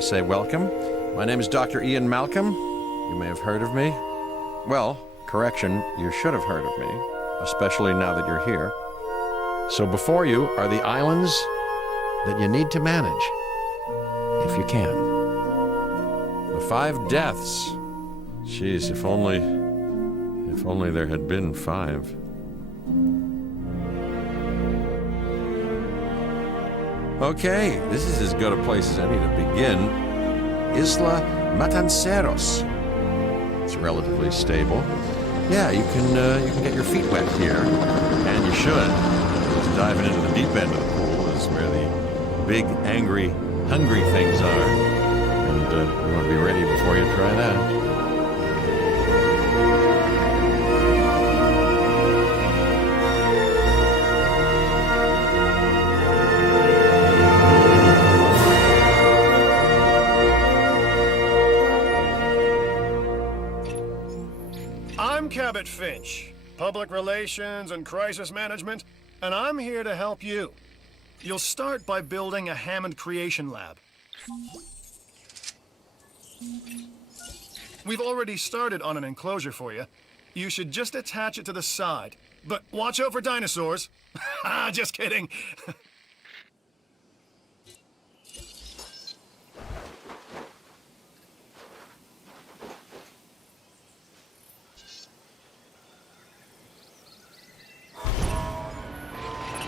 I say welcome. My name is Dr. Ian Malcolm. You may have heard of me. Well, correction, you should have heard of me, especially now that you're here. So before you are the islands that you need to manage, if you can. The 5 deaths. Jeez, if only there had been 5. Okay, this is as good a place as any to begin. Isla Matanceros. It's relatively stable. Yeah, you can get your feet wet here, and you should. Diving into the deep end of the pool is where the big, angry, hungry things are, and you want to be ready before you try that. I'm Cabot Finch, Public Relations and Crisis Management, and I'm here to help you. You'll start by building a Hammond Creation Lab. We've already started on an enclosure for you. You should just attach it to the side. But watch out for dinosaurs. Just kidding.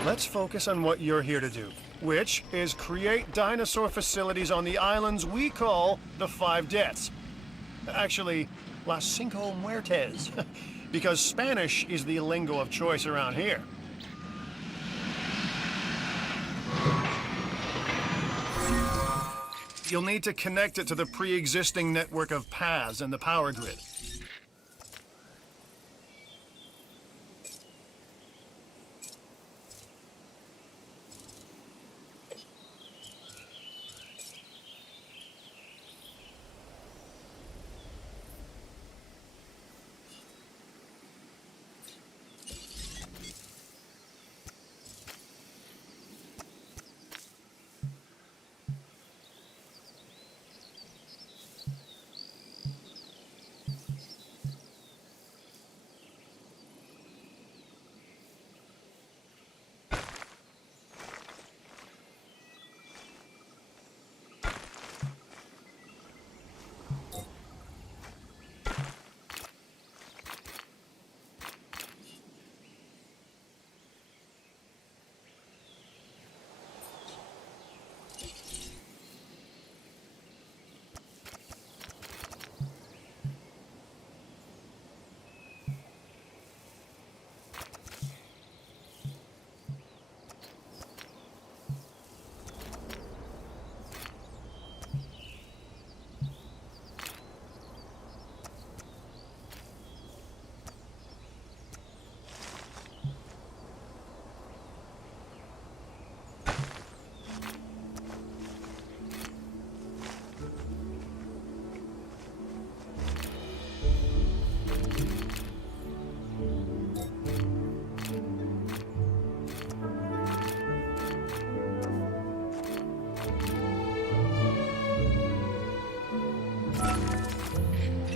Let's focus on what you're here to do, which is create dinosaur facilities on the islands we call the 5 Deaths. Actually, Las Cinco Muertes, because Spanish is the lingo of choice around here. You'll need to connect it to the pre-existing network of paths and the power grid.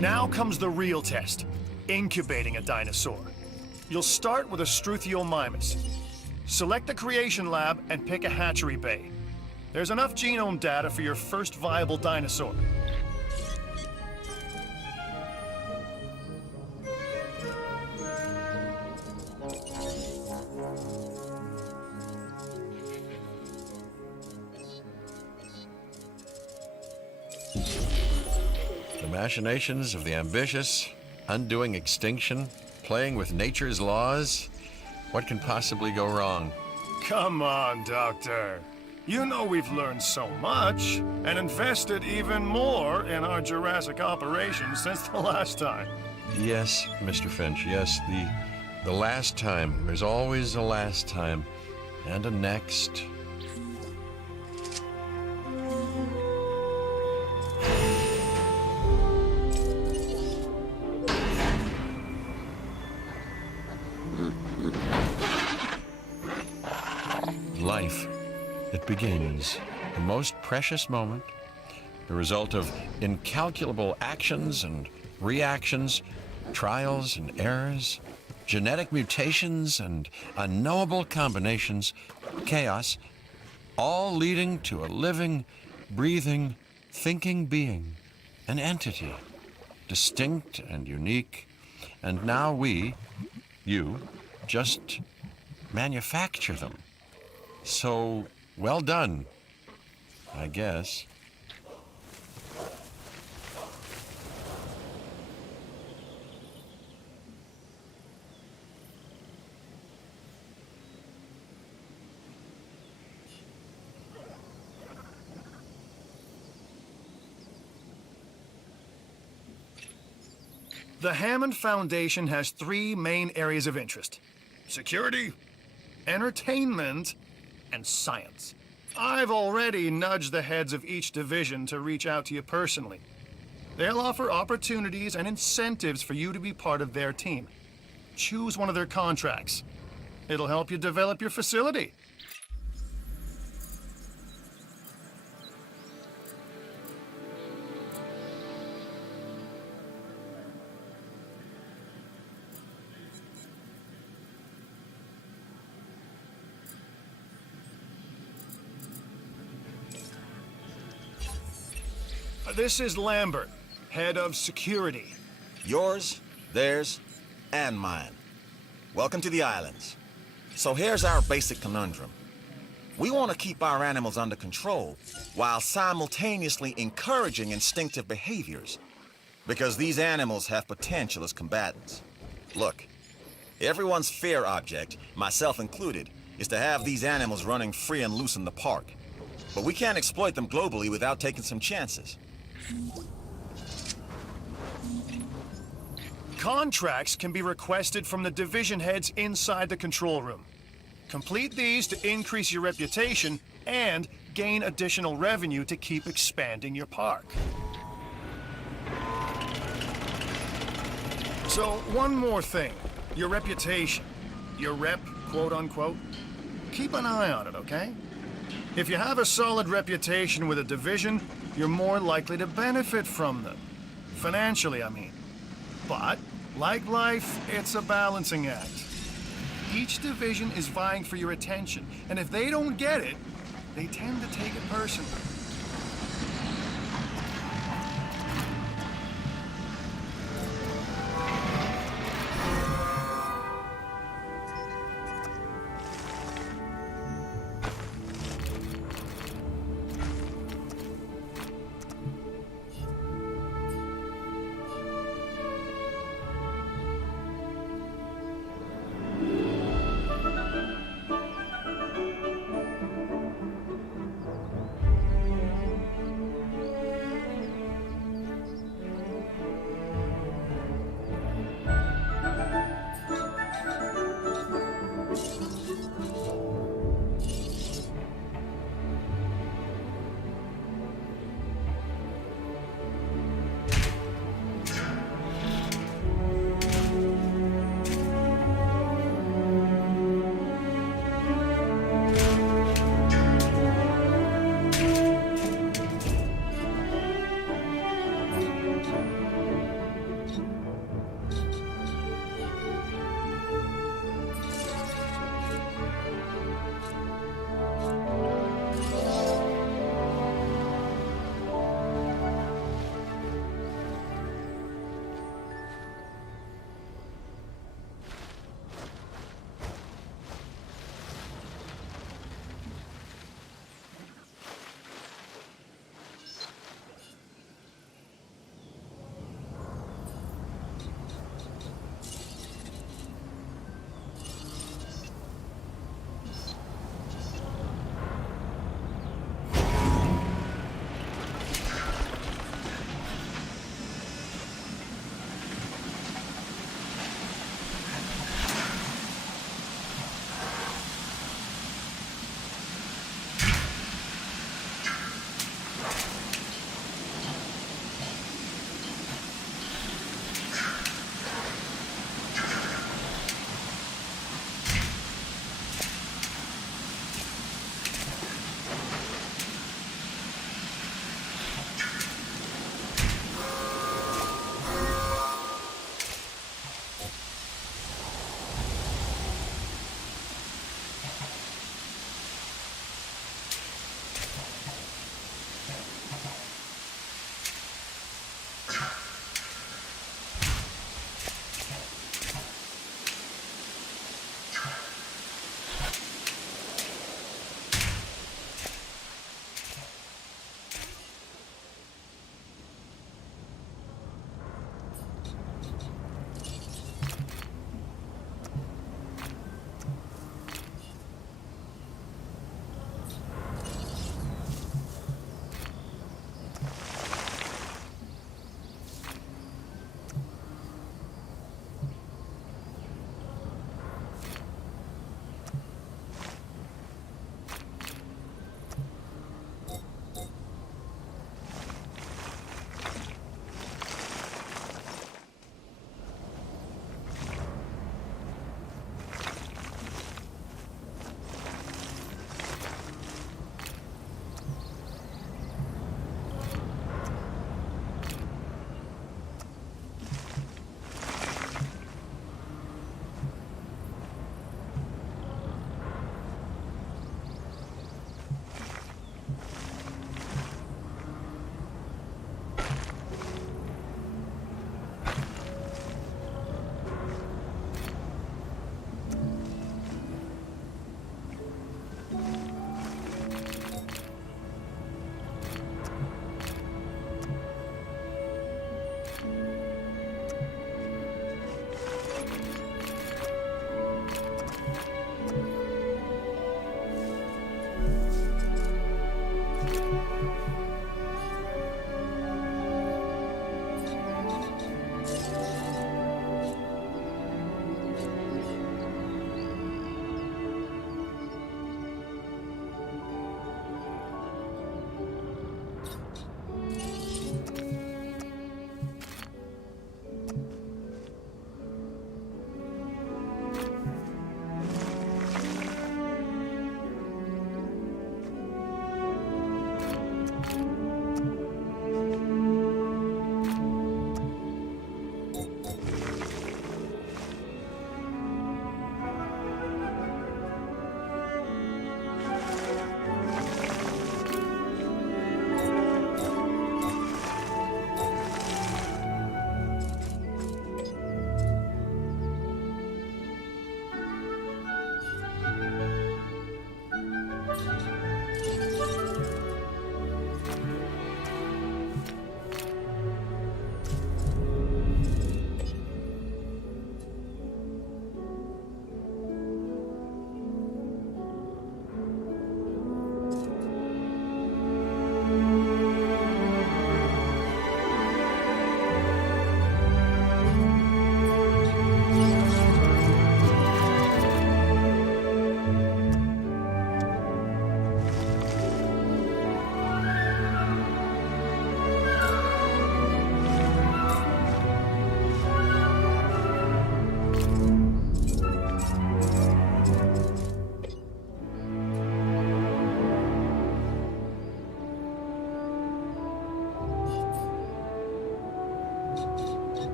Now comes the real test, incubating a dinosaur. You'll start with a Struthiomimus. Select the creation lab and pick a hatchery bay. There's enough genome data for your first viable dinosaur. The machinations of the ambitious, undoing extinction, playing with nature's laws. What can possibly go wrong? Come on, Doctor. You know we've learned so much and invested even more in our Jurassic operations since the last time. Yes, Mr. Finch, yes, the last time. There's always a last time, and a next. Life, it begins, the most precious moment, the result of incalculable actions and reactions, trials and errors, genetic mutations and unknowable combinations, chaos, all leading to a living, breathing, thinking being, an entity, distinct and unique, and now we, you, just manufacture them. So, well done, I guess. The Hammond Foundation has three main areas of interest: security, entertainment, and science. I've already nudged the heads of each division to reach out to you personally. They'll offer opportunities and incentives for you to be part of their team. Choose one of their contracts. It'll help you develop your facility. This is Lambert, head of security. Yours, theirs, and mine. Welcome to the islands. So here's our basic conundrum. We want to keep our animals under control while simultaneously encouraging instinctive behaviors, because these animals have potential as combatants. Look, everyone's fear object, myself included, is to have these animals running free and loose in the park. But we can't exploit them globally without taking some chances. Contracts can be requested from the division heads inside the control room. Complete these to increase your reputation and gain additional revenue to keep expanding your park. So, one more thing. Your reputation. Your rep, quote unquote. Keep an eye on it, okay? If you have a solid reputation with a division, you're more likely to benefit from them. Financially, I mean. But, like life, it's a balancing act. Each division is vying for your attention, and if they don't get it, they tend to take it personally.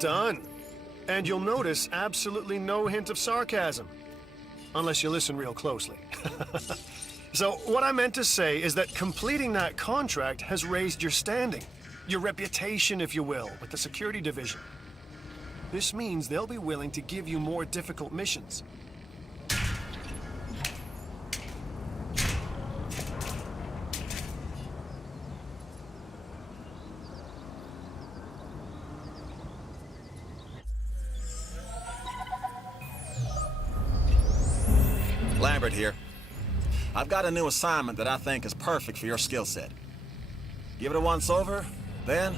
done. And you'll notice absolutely no hint of sarcasm. Unless you listen real closely. So, what I meant to say is that completing that contract has raised your standing. Your reputation, if you will, with the security division. This means they'll be willing to give you more difficult missions. Lambert here. I've got a new assignment that I think is perfect for your skill set. Give it a once over, then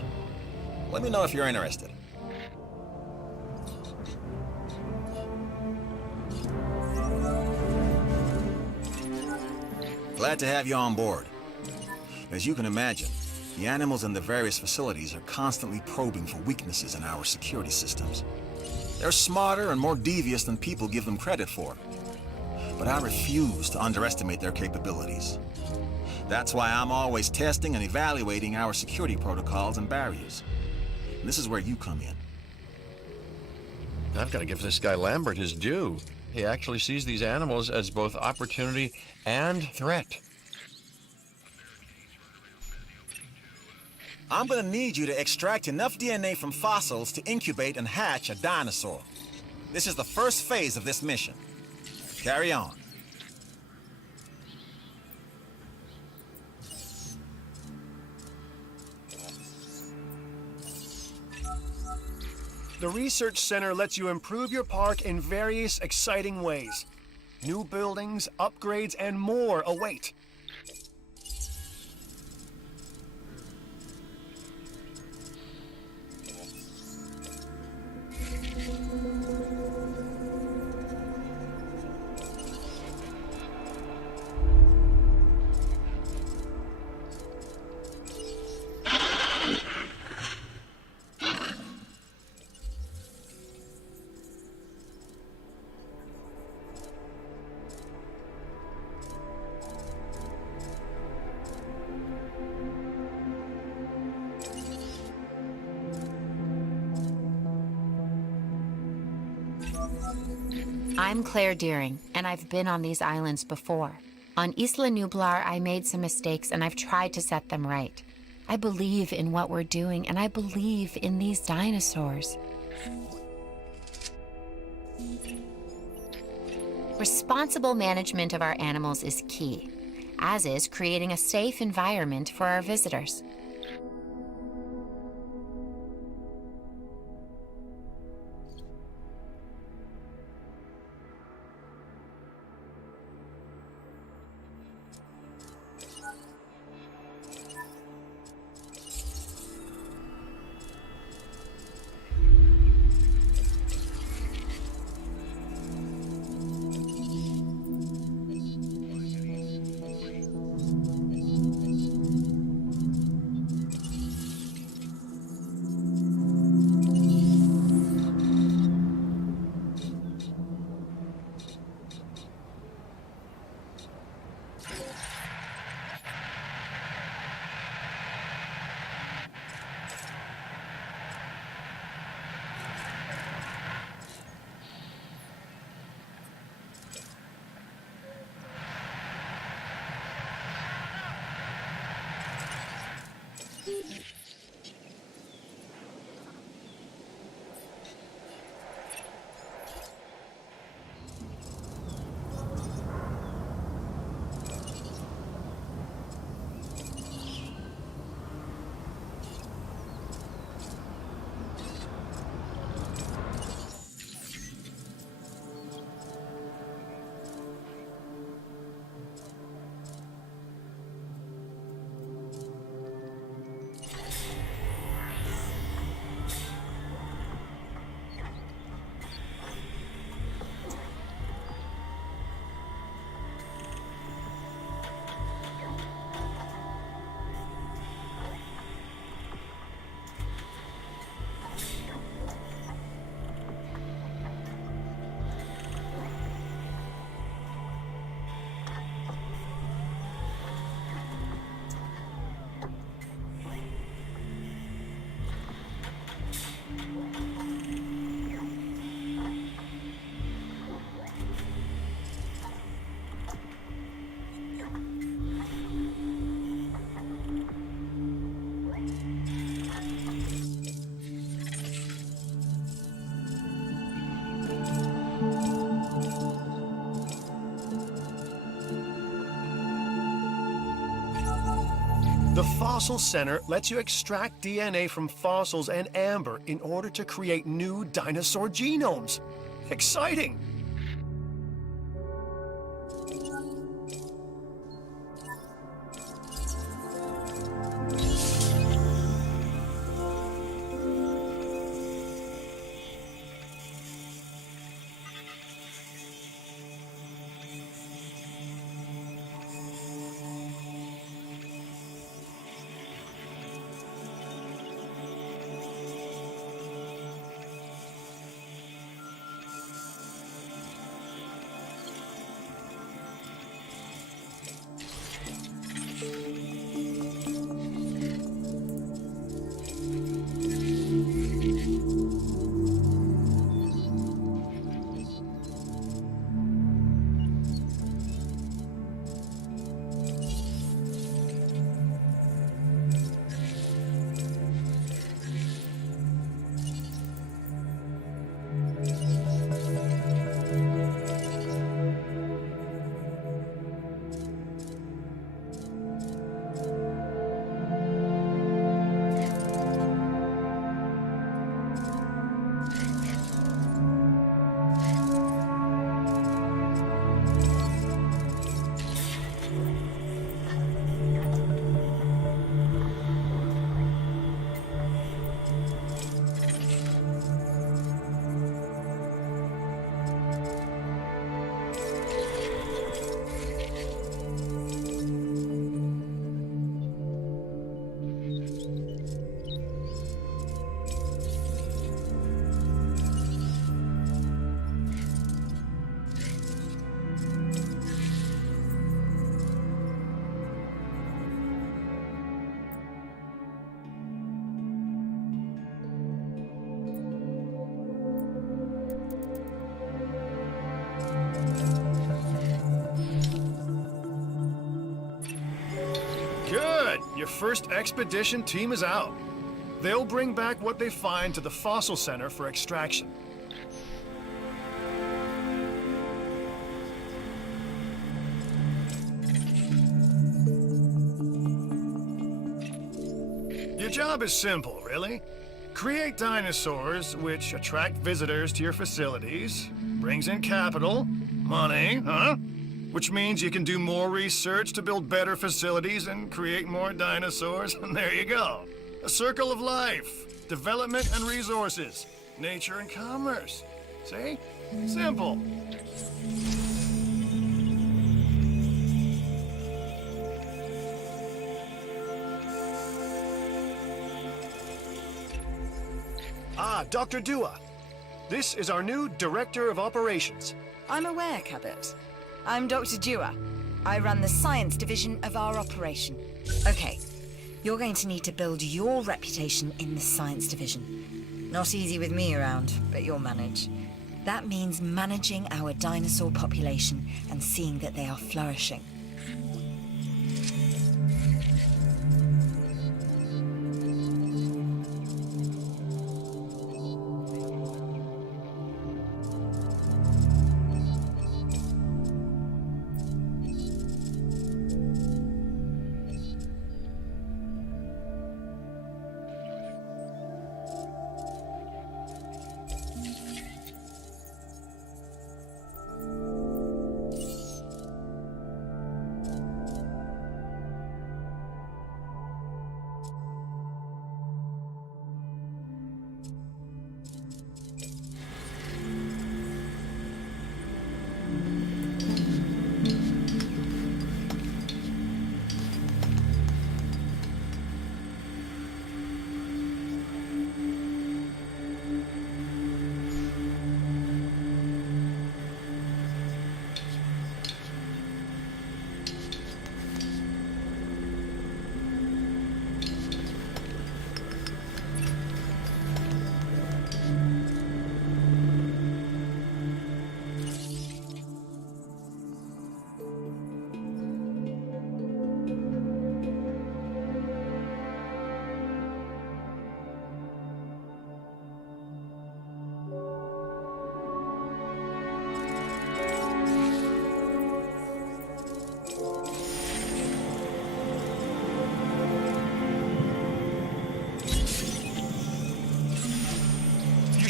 let me know if you're interested. Glad to have you on board. As you can imagine, the animals in the various facilities are constantly probing for weaknesses in our security systems. They're smarter and more devious than people give them credit for. But I refuse to underestimate their capabilities. That's why I'm always testing and evaluating our security protocols and barriers. And this is where you come in. I've got to give this guy Lambert his due. He actually sees these animals as both opportunity and threat. I'm gonna need you to extract enough DNA from fossils to incubate and hatch a dinosaur. This is the first phase of this mission. Carry on. The Research Center lets you improve your park in various exciting ways. New buildings, upgrades, and more await. I'm Claire Deering, and I've been on these islands before. On Isla Nublar, I made some mistakes, and I've tried to set them right. I believe in what we're doing, and I believe in these dinosaurs. Responsible management of our animals is key, as is creating a safe environment for our visitors. The Fossil Center lets you extract DNA from fossils and amber in order to create new dinosaur genomes. Exciting! Good! Your first expedition team is out. They'll bring back what they find to the Fossil Center for extraction. Your job is simple, really. Create dinosaurs which attract visitors to your facilities, brings in capital, money, huh? Which means you can do more research to build better facilities and create more dinosaurs, and there you go. A circle of life, development and resources, nature and commerce. See? Simple. Ah, Dr. Dua. This is our new Director of Operations. I'm aware, Cabot. I'm Dr. Dua. I run the science division of our operation. Okay, you're going to need to build your reputation in the science division. Not easy with me around, but you'll manage. That means managing our dinosaur population and seeing that they are flourishing.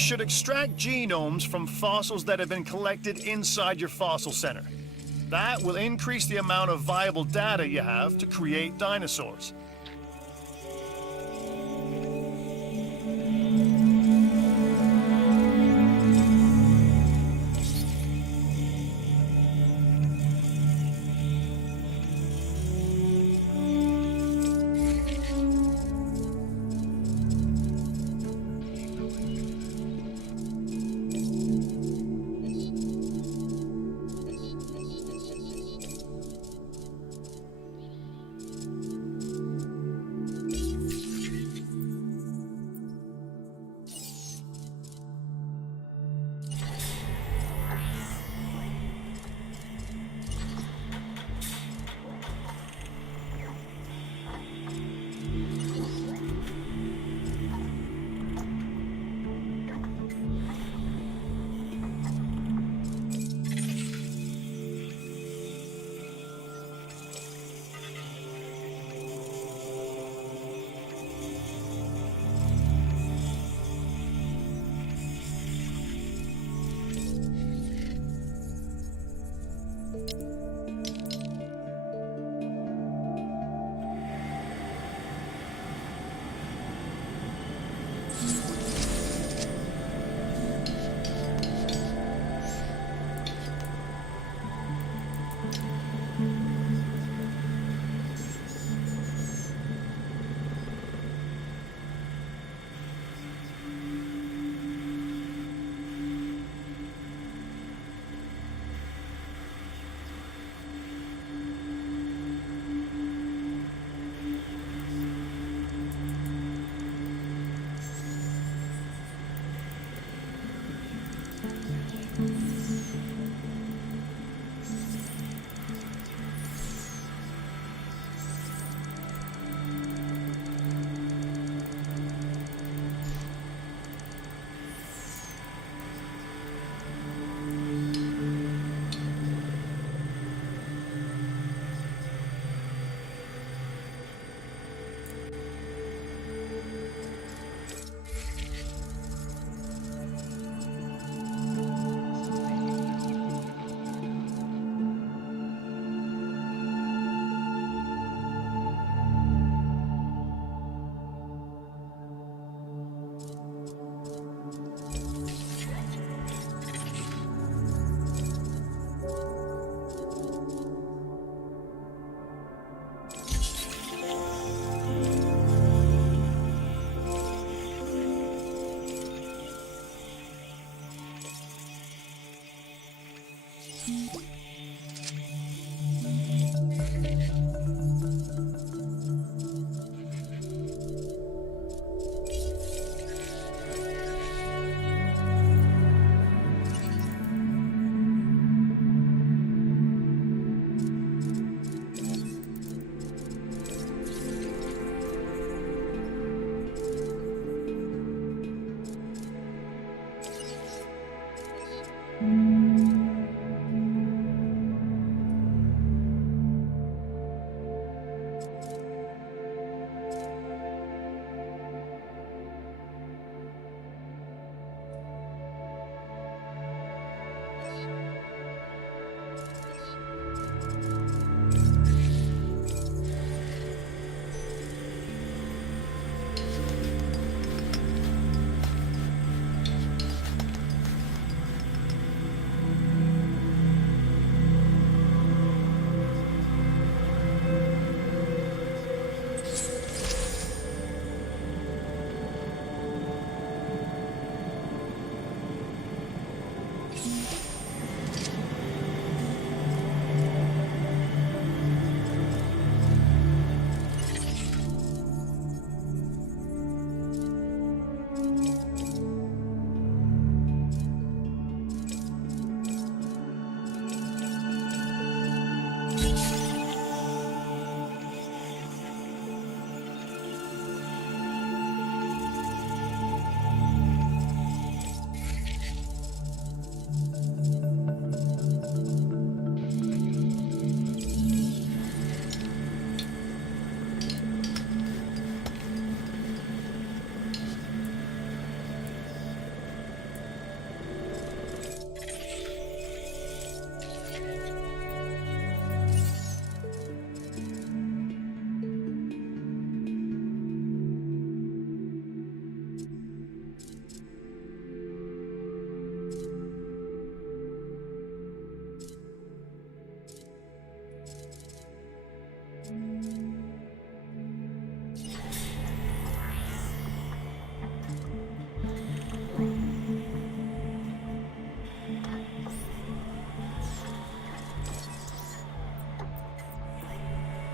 should extract genomes from fossils that have been collected inside your fossil center. That will increase the amount of viable data you have to create dinosaurs.